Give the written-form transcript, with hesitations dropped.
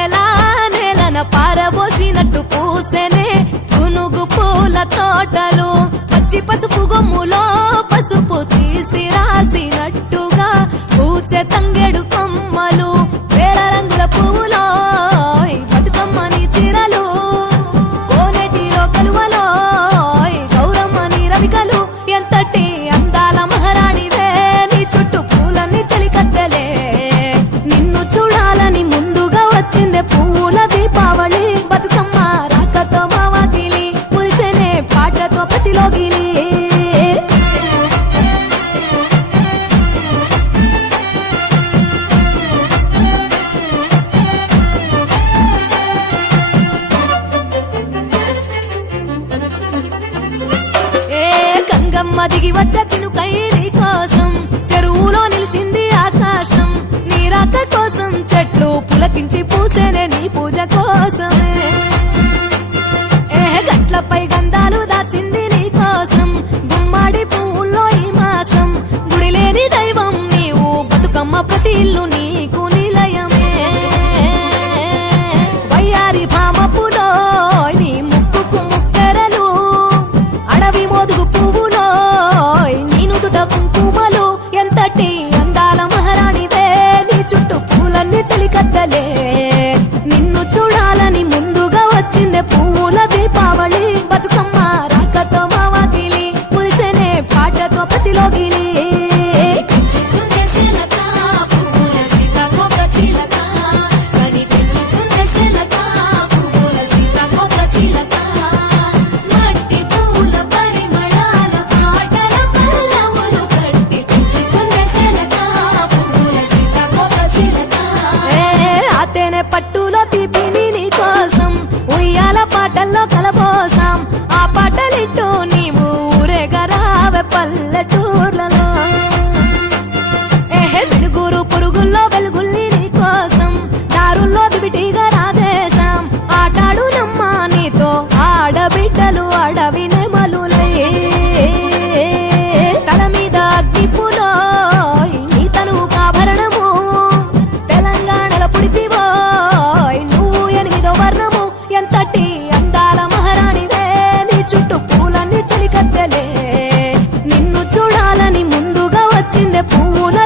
మల్లెలా నేలన పారబోసినట్టు పూసెనే గునుగు పూల తోటలు పచ్చి పసుపు గొమ్ములో పసుపు తీసి రాసినట్టుగా పూచె తంగెడు కొమ్మలు వేల రంగుల పువ్వులో బతుకమ్మని చీరలు కోనేటిలో కలువలో గౌరమ్మని రవికలు ఎంతటి అందాల మహారాణివే నీ చుట్టూ పూలన్నీ చలికత్తెలే నిన్ను చూడాలని ముందుగా వచ్చిందే పూల దీపావళి బతుకమ్మ రాకతో మావాకిలి మురిసెనే పాటతో ప్రతిలోగిలి గంగమ్మ దిగి వచ్చ చినుకై నీ కోసం చెరువులో నిలిచింది ఆకాశం నీ రాక కోసం చెట్లు పులకించి పూసేనే నీ పూజ కోసమే గట్లపై గంధాలు దాచింది నీ కోసం గుమ్మాడి పువ్వుల్లో ఈ మాసం గుడిలేని దైవం నీవు బతుకమ్మ ప్రతి ఇల్లు నీకు నిలయమే వయ్యారి భామపులో నీ ముక్కుకు ముక్కెరలు అడవి మోదుగు పువ్వులో నీ నుదుట కుంకుమలు ఎంతటి అందాల మహారాణివే నీ చుట్టూ పూలన్నీ చలికత్తలే నిన్ను చూడాలని ముందుగా వచ్చిందే పూల దీపావళి బతుకమ్మ రాకతో మావాకిలి మురిసెనే పాటతో ప్రతిలోగిలి పట్టులో తీపిని నీ కోసం ఉయ్యాల పాటల్లో కలబోసాం ఆ పాటలిట్టు నీవు ఊరేగరావే పల్లెటూర్లలో వెలుగురు పురుగుల్లో వెలుగుల్ని నీ కోసం దారుల్లో దివిటిగా రాజేశాం ఆటాడు నమ్మ నీతో ఆడబిడ్డలు అడవి నెమలులై తల మీద అగ్గిపులో నీ తను కాభరణము తెలంగాణలో పుడితివో నువ్వు 8వ వర్ణము ఎంతటి అందాల మహారాణివే నీ చుట్టూ పూలన్నీ చలికత్తెలే నిన్ను చూడాలని ముందుగా వచ్చిందే పూల